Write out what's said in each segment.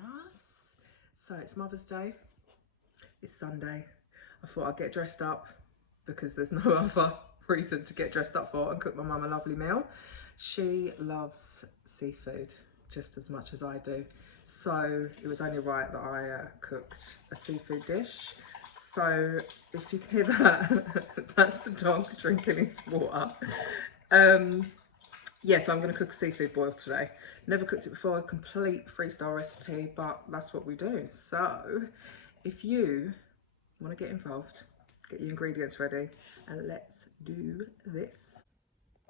loves. So it's Mother's Day. It's Sunday. I thought I'd get dressed up because there's no other reason to get dressed up for and cook my mum a lovely meal. She loves seafood just as much as I do. So it was only right that I cooked a seafood dish. So if you can hear that, that's the dog drinking his water. Yes, I'm going to cook a seafood boil today. Never cooked it before, a complete freestyle recipe, but that's what we do. So if you want to get involved, get your ingredients ready and let's do this.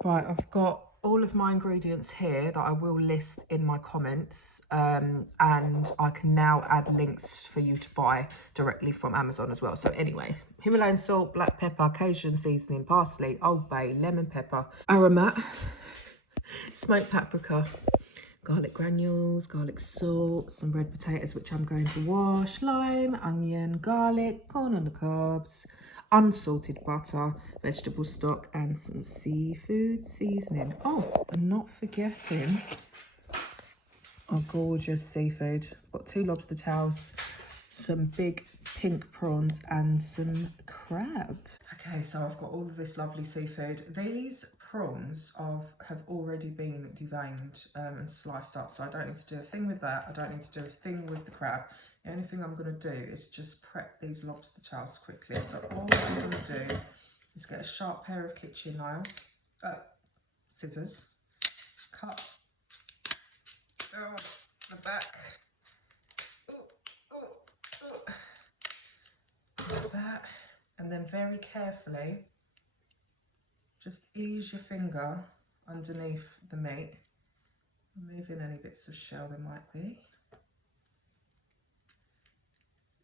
Right, I've got all of my ingredients here that I will list in my comments, and I can now add links for you to buy directly from Amazon as well. So anyway, Himalayan salt, black pepper, Cajun seasoning, parsley, Old Bay, lemon pepper, aromat, smoked paprika, garlic granules, garlic salt, some red potatoes which I'm going to wash, lime, onion, garlic, corn on the cobs, unsalted butter, vegetable stock and some seafood seasoning. Oh, and not forgetting our gorgeous seafood. I've got 2 lobster tails, some big pink prawns and some crab. Okay, so I've got all of this lovely seafood. These prawns have already been deveined and sliced up, so I don't need to do a thing with that. I don't need to do a thing with the crab. The only thing I'm going to do is just prep these lobster tails quickly. So all I'm going to do is get a sharp pair of kitchen knives, scissors, cut the back, like that, and then very carefully just ease your finger underneath the meat, removing any bits of shell there might be.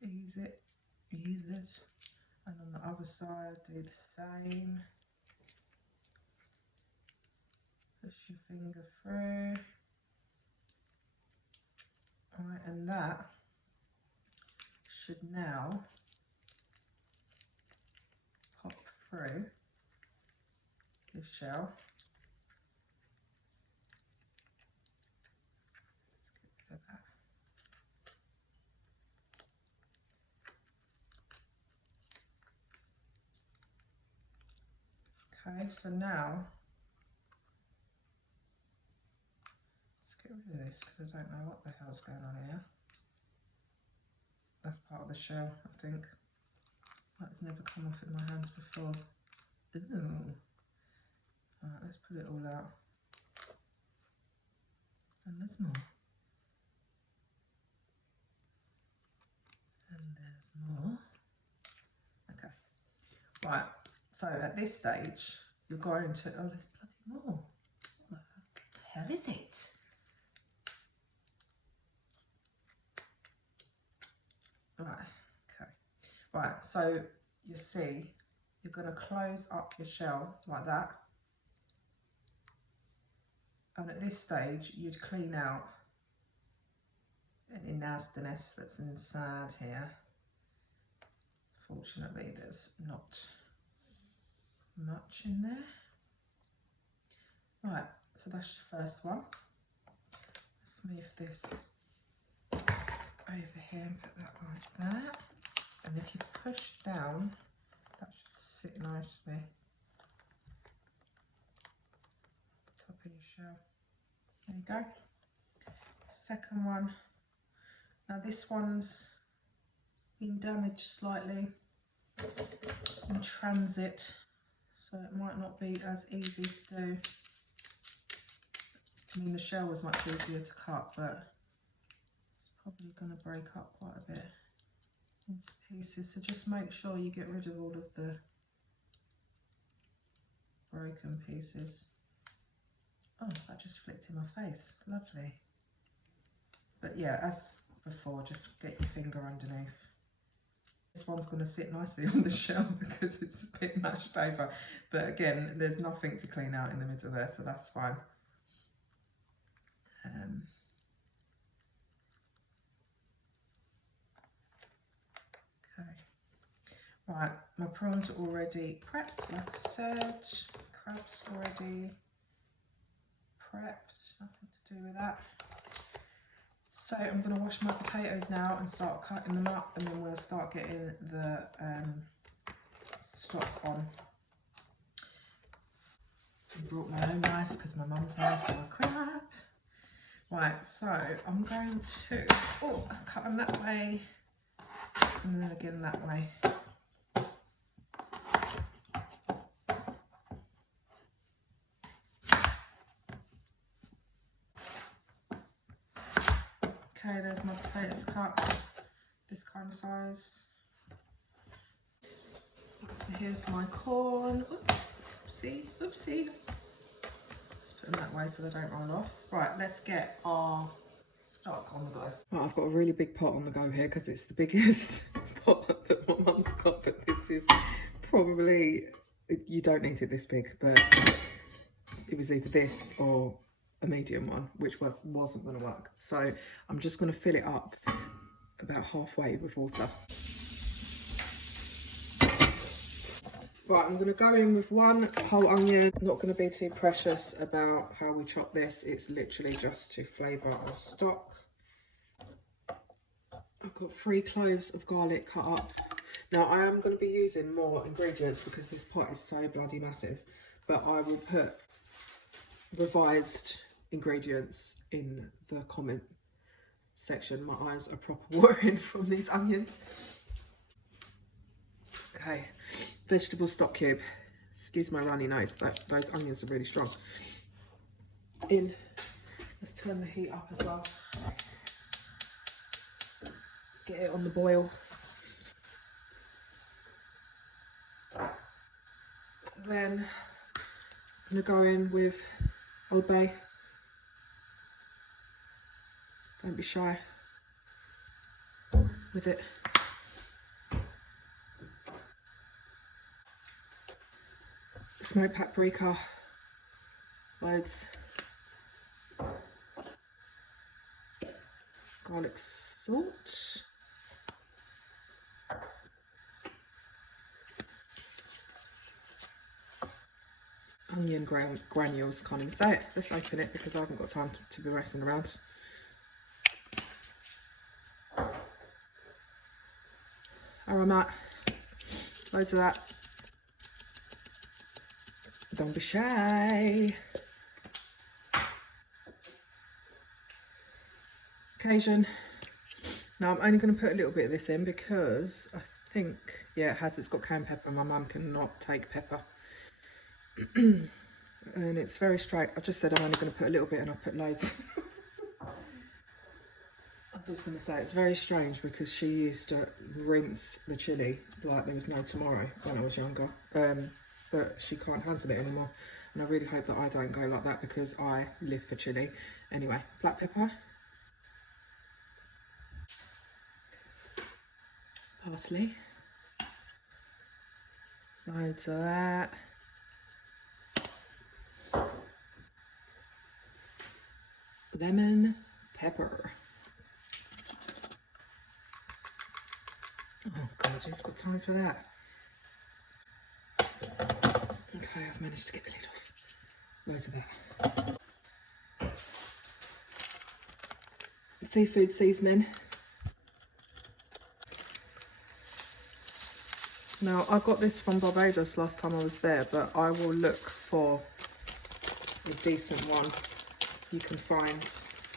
Ease it, and on the other side do the same. Push your finger through. Alright, and that should now pop through the shell. Let's get rid of that. Okay, so now let's get rid of this because I don't know what the hell's going on here. That's part of the shell, I think. That's never come off in my hands before. Ooh. Alright, let's pull it all out. And there's more. And there's more. Okay. Right. So at this stage, you're going to, oh, there's bloody more. What the hell is it? Right, okay. Right, so you see, you're going to close up your shell like that. And at this stage, you'd clean out any nastiness that's inside here. Fortunately, there's not much in there. Right, so that's your first one. Let's move this over here and put that like that. And if you push down, that should sit nicely. Top of your shell. There you go. Second one. Now this one's been damaged slightly in transit, so it might not be as easy to do. I mean, the shell was much easier to cut, but it's probably going to break up quite a bit into pieces. So just make sure you get rid of all of the broken pieces. Oh, that just flicked in my face. Lovely. But yeah, as before, just get your finger underneath. This one's going to sit nicely on the shell because it's a bit mashed over. But again, there's nothing to clean out in the middle there, so that's fine. Okay. Right, my prawns are already prepped, like I said. Crabs already prepped, nothing to do with that. So I'm going to wash my potatoes now and start cutting them up, and then we'll start getting the stock on. I brought my own knife because my mum's knife's are crap. Right, so I'm going to cut them that way and then again that way. Okay, there's my potatoes cut, this kind of size. So here's my corn. Oopsie, oopsie. Let's put them that way so they don't roll off. Right, let's get our stock on the go. Right, I've got a really big pot on the go here because it's the biggest pot that my mum's got, but this is probably, you don't need it this big, but it was either this or a medium one, which wasn't going to work. So I'm just going to fill it up about halfway with water. Right, I'm going to go in with one whole onion. I'm not going to be too precious about how we chop this. It's literally just to flavour our stock. I've got 3 cloves of garlic cut up. Now I am going to be using more ingredients because this pot is so bloody massive, but I will put revised ingredients in the comment section. My eyes are proper watering from these onions. Okay, vegetable stock cube. Excuse my runny nose, those onions are really strong. In, let's turn the heat up as well. Get it on the boil. So then I'm going to go in with Old Bay. Don't be shy with it. Smoked paprika, loads. Garlic salt. Onion granules, can't even say it. Let's open it because I haven't got time to be messing around. Aromat, loads of that. Don't be shy. Cajan. Now I'm only going to put a little bit of this in because I think, yeah, it's got cayenne pepper. My mum cannot take pepper. And it's very straight. I just said I'm only going to put a little bit and I put loads. I was just going to say, it's very strange because she used to rinse the chilli like there was no tomorrow when I was younger. But she can't handle it anymore. And I really hope that I don't go like that because I live for chilli. Anyway, black pepper. Parsley. Loads of that. Lemon pepper. Oh God, who's got time for that? Okay, I've managed to get the lid off. Loads of that. Seafood seasoning. Now, I got this from Barbados last time I was there, but I will look for a decent one you can find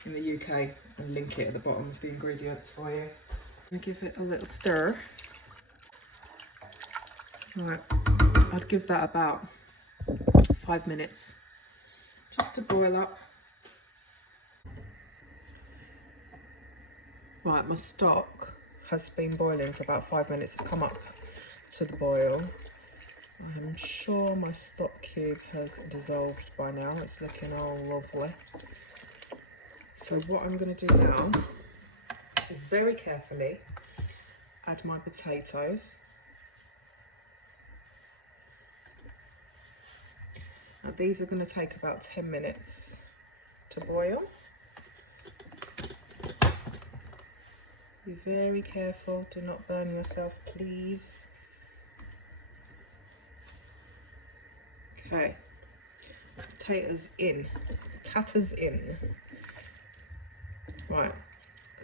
in the UK and link it at the bottom of the ingredients for you. I'm going to give it a little stir. Right, I'd give that about 5 minutes just to boil up. Right, my stock has been boiling for about 5 minutes. It's come up to the boil. I'm sure my stock cube has dissolved by now. It's looking all lovely. So what I'm going to do now is very carefully add my potatoes. Now these are going to take about 10 minutes to boil. Be very careful, do not burn yourself, please. Okay, potatoes in, tatters in. Right,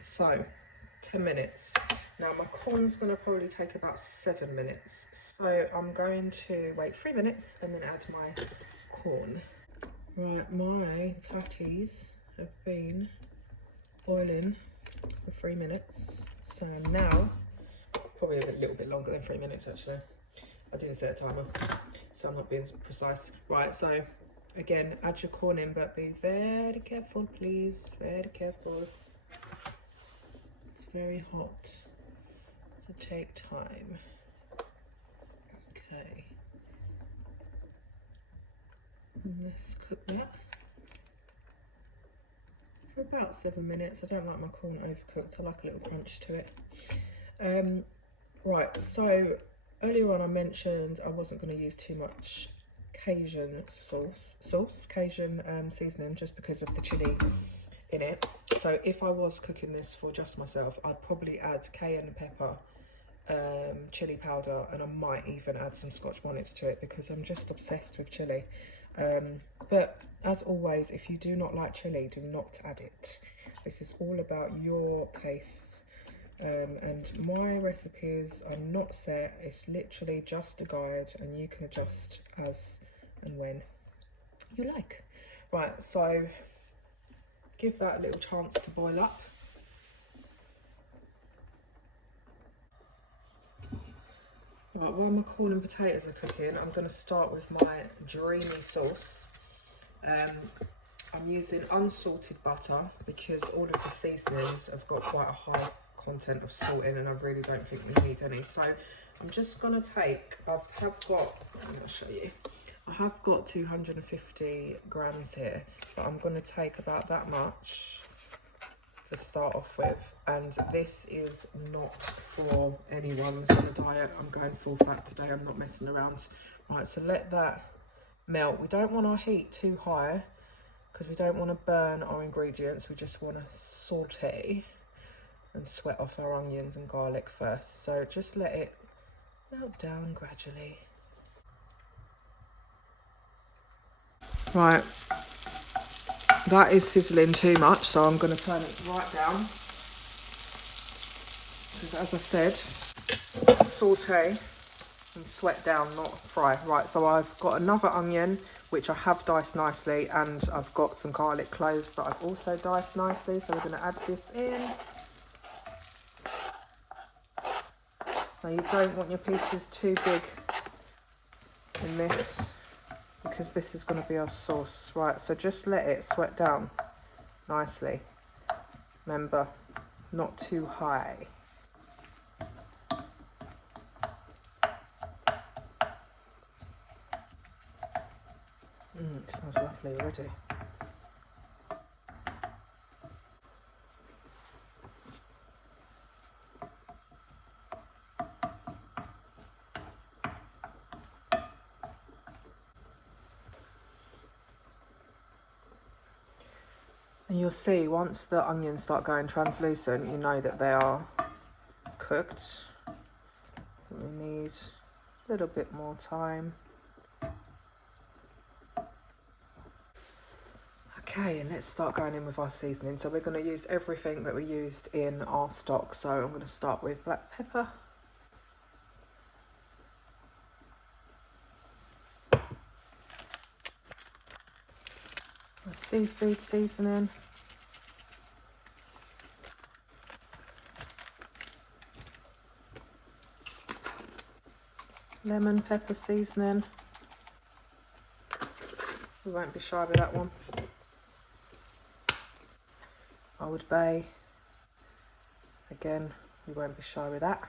So 10 minutes. Now my corn's going to probably take about 7 minutes. So I'm going to wait 3 minutes and then add my corn. Right, my tatties have been boiling for 3 minutes. So now, probably a little bit longer than 3 minutes actually. I didn't set a timer, so I'm not being precise. Right, so again, add your corn in, but be very careful, please. Very careful. It's very hot, so take time. Okay. And let's cook that for about 7 minutes. I don't like my corn overcooked. I like a little crunch to it. Right, so earlier on I mentioned I wasn't going to use too much Cajun Cajun seasoning, just because of the chili in it. So if I was cooking this for just myself, I'd probably add cayenne pepper, chili powder, and I might even add some Scotch bonnets to it because I'm just obsessed with chili. But as always, if you do not like chili, do not add it. This is all about your tastes. And my recipes are not set, it's literally just a guide, and you can adjust as and when you like. Right, so give that a little chance to boil up. Right, while my corn and potatoes are cooking, I'm going to start with my dreamy sauce. I'm using unsalted butter because all of the seasonings have got quite a high content of salt in, and I really don't think we need any. So I'm just going to take, I'm going to show you, I have got 250 grams here, but I'm going to take about that much to start off with. And this is not for anyone that's on a diet. I'm going full fat today, I'm not messing around. Right, so let that melt. We don't want our heat too high because we don't want to burn our ingredients. We just want to saute and sweat off our onions and garlic first. So just let it melt down gradually. Right, that is sizzling too much, so I'm going to turn it right down. Because as I said, saute and sweat down, not fry. Right, so I've got another onion, which I have diced nicely, and I've got some garlic cloves that I've also diced nicely. So we're going to add this in. Now you don't want your pieces too big in this, because this is going to be our sauce. Right, so just let it sweat down nicely. Remember, not too high. It smells lovely already. And you'll see once the onions start going translucent, you know that they are cooked. We need a little bit more time. Okay, and let's start going in with our seasoning. So we're going to use everything that we used in our stock. So I'm going to start with black pepper. A seafood seasoning. Lemon pepper seasoning. We won't be shy with that one. Old Bay. Again, we won't be shy with that.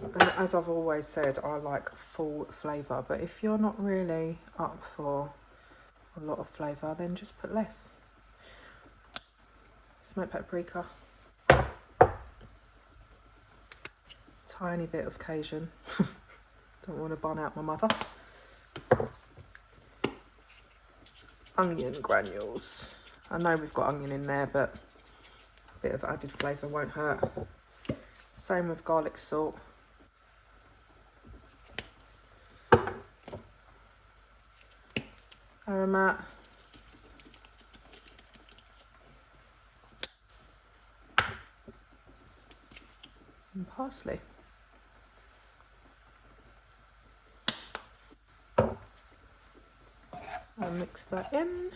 And as I've always said, I like full flavour, but if you're not really up for a lot of flavour, then just put less. Smoked paprika. Tiny bit of Cajun. Don't want to bun out my mother. Onion granules. I know we've got onion in there, but a bit of added flavour won't hurt. Same with garlic salt. Aromat. and parsley. I'll mix that in.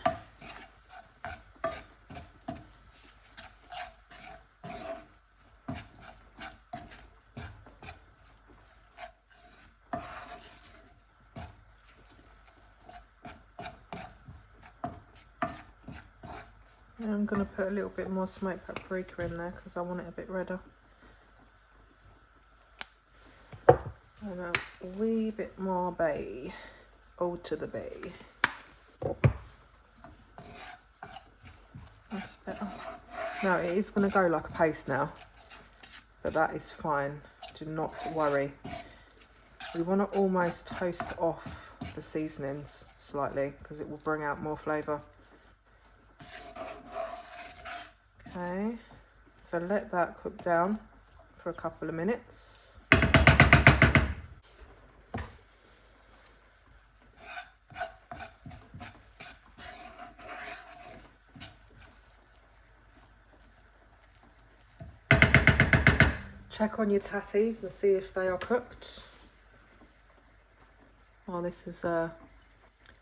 And I'm going to put a little bit more smoked paprika in there because I want it a bit redder. And a wee bit more bay. Old to the bay. That's better. Now it is going to go like a paste now, but that is fine. Do not worry. We want to almost toast off the seasonings slightly because it will bring out more flavour. Okay, so let that cook down for a couple of minutes. Check on your tatties and see if they are cooked. While this is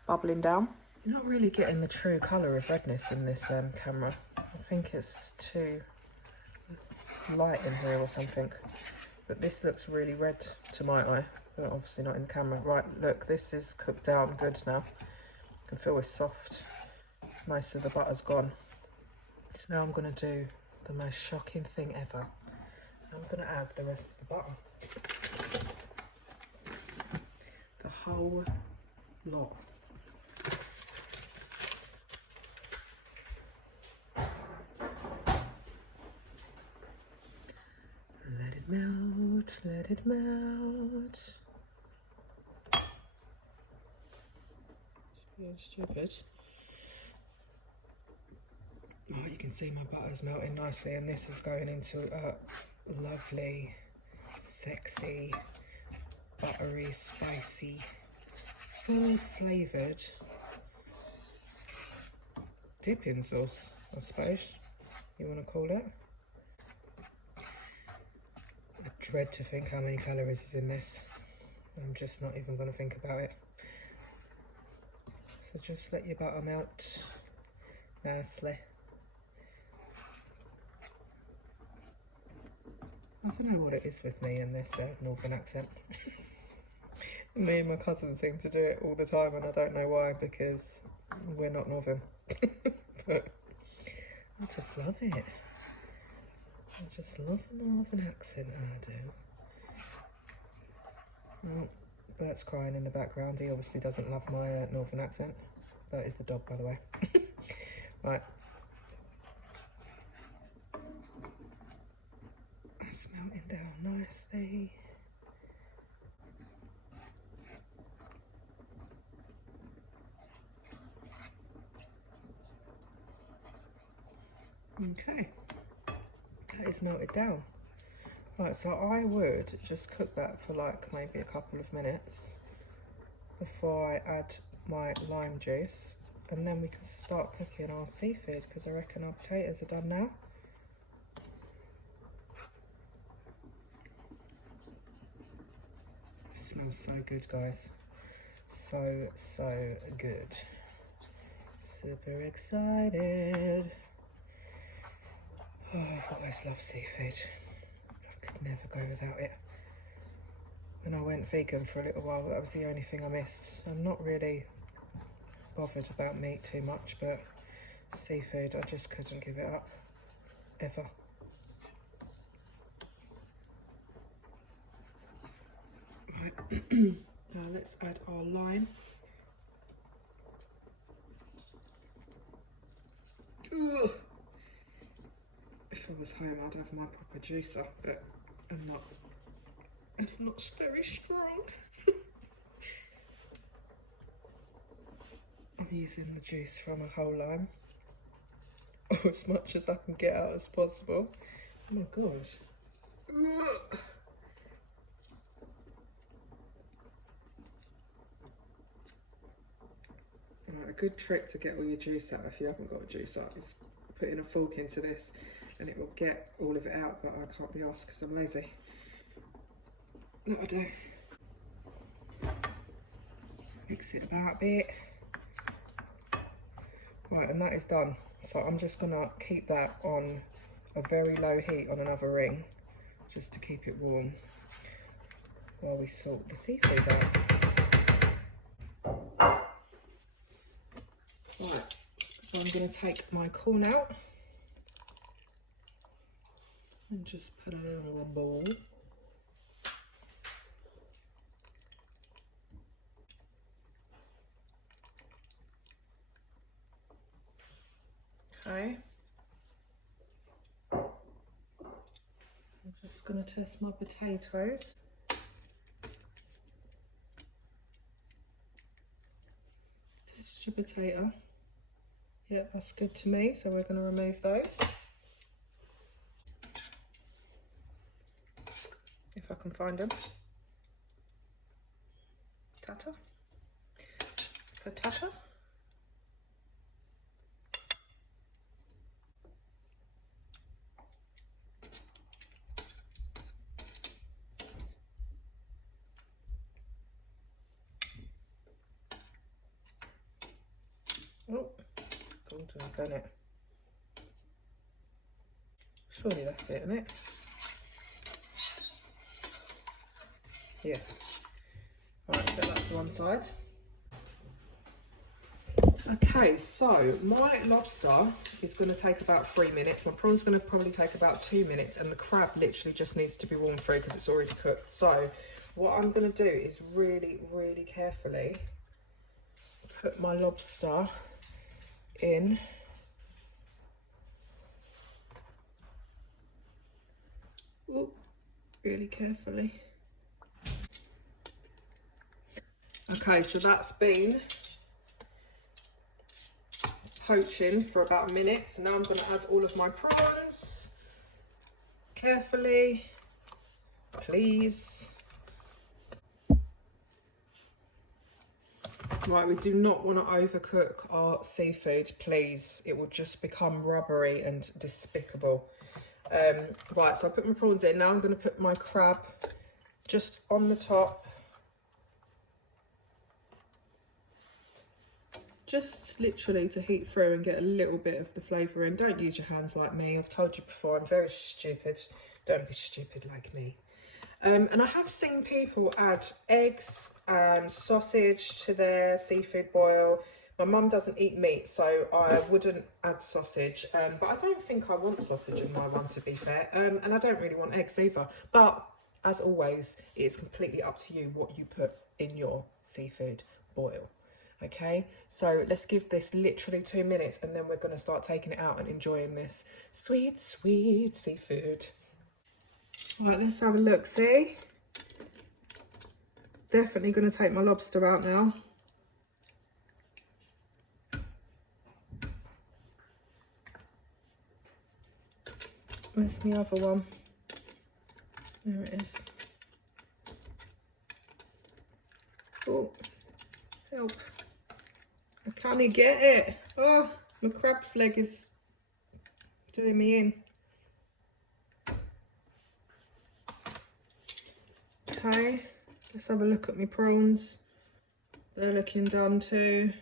bubbling down. You're not really getting the true colour of redness in this camera. I think it's too light in here or something. But this looks really red to my eye, but obviously not in the camera. Right, look, this is cooked down good now. I can feel it's soft. Most of the butter's gone. So now I'm going to do the most shocking thing ever. I'm going to add the rest of the butter. The whole lot. Let it melt, let it melt. Being stupid. Oh, you can see my butter's melting nicely, and this is going into a lovely, sexy, buttery, spicy, full flavoured dipping sauce, I suppose you want to call it. I dread to think how many calories is in this. I'm just not even going to think about it. So just let your butter melt nicely. I don't know what it is with me and this northern accent. Me and my cousin seem to do it all the time, and I don't know why, because we're not northern. But I just love it. I just love a northern accent, I do. Oh, Bert's crying in the background. He obviously doesn't love my northern accent. Bert is the dog, by the way. Right. That's melting down nicely. Okay, that is melted down. Right, so I would just cook that for like maybe a couple of minutes before I add my lime juice, and then we can start cooking our seafood, because I reckon our potatoes are done now. It smells so good, guys. So good. Super excited. Oh, I've always loved seafood. I could never go without it. When I went vegan for a little while, that was the only thing I missed. I'm not really bothered about meat too much, but seafood, I just couldn't give it up, ever. Right, now let's add our lime. Ugh. If I was home, I'd have my proper juicer, but I'm not. And I'm not very strong. I'm using the juice from a whole lime, or as much as I can get out as possible. Oh my god. Ugh. Right, a good trick to get all your juice out if you haven't got a juicer is putting a fork into this and it will get all of it out, but I can't be asked because I'm lazy. No, I do. Mix it about a bit. Right, and that is done. So I'm just gonna keep that on a very low heat on another ring, just to keep it warm while we sort the seafood out. Right, so I'm gonna take my corn out and just put it in a bowl. Okay. I'm just going to test my potatoes. Test your potato. Yeah, that's good to me, so we're going to remove those. If I can find them. Potato. Potato. Oh, I've done it. Surely that's it, isn't it? Yes. Alright, set that to one side. Okay, so my lobster is going to take about 3 minutes. My prawn's going to probably take about 2 minutes, and the crab literally just needs to be warmed through because it's already cooked. So what I'm going to do is really, really carefully put my lobster in. Ooh, really carefully. Okay, so that's been poaching for about a minute. So now I'm going to add all of my prawns carefully, please. Right, we do not want to overcook our seafood, please. It will just become rubbery and despicable. Right, so I put my prawns in. Now I'm going to put my crab just on the top. Just literally to heat through and get a little bit of the flavour in. Don't use your hands like me. I've told you before, I'm very stupid. Don't be stupid like me. And I have seen people add eggs and sausage to their seafood boil. My mum doesn't eat meat, so I wouldn't add sausage. But I don't think I want sausage in my one, to be fair. And I don't really want eggs either. But as always, it's completely up to you what you put in your seafood boil. Okay, so let's give this literally 2 minutes, and then we're going to start taking it out and enjoying this sweet, sweet seafood. Right, let's have a look, see? Definitely going to take my lobster out now. Where's the other one? There it is. Oh, help. I can't get it. Oh, my crab's leg is doing me in. Okay, let's have a look at my prawns. They're looking done too.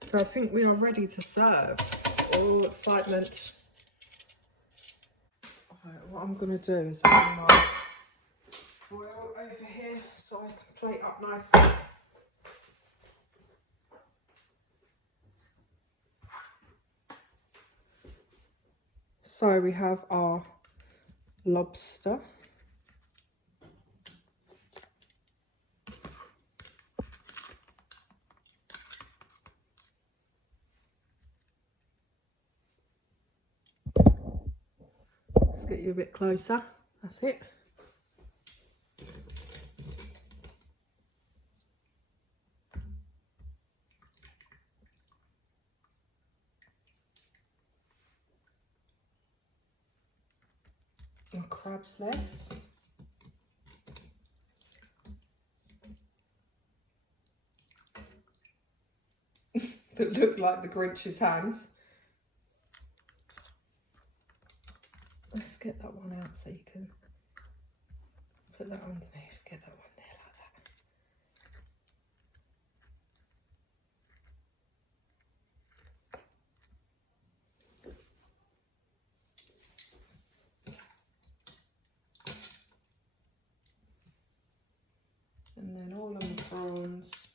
So I think we are ready to serve. Oh, excitement. Alright, what I'm going to do is put my oil over here so I can plate up nicely. So we have our lobster. Let's get you a bit closer. That's it. And crab's legs. That look like the Grinch's hands. Let's get that one out so you can put that underneath. Get that one there like that. And then all of the prawns.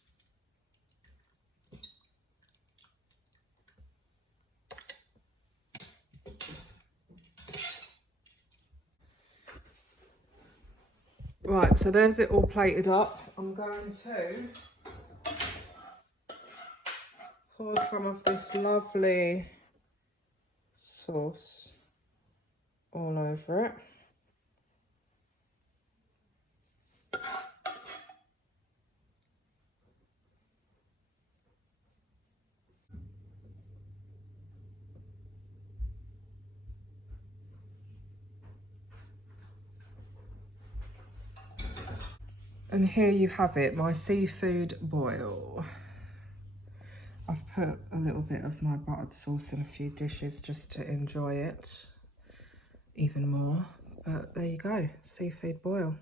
Right, so there's it all plated up. I'm going to pour some of this lovely sauce all over it. And here you have it, my seafood boil. I've put a little bit of my buttered sauce in a few dishes just to enjoy it even more. But there you go, seafood boil.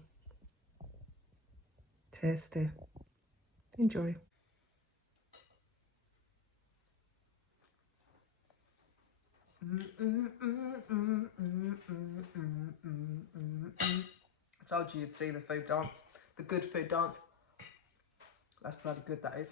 Tasty. Enjoy. I told you you'd see the food dance, the good food dance. That's bloody good, that is.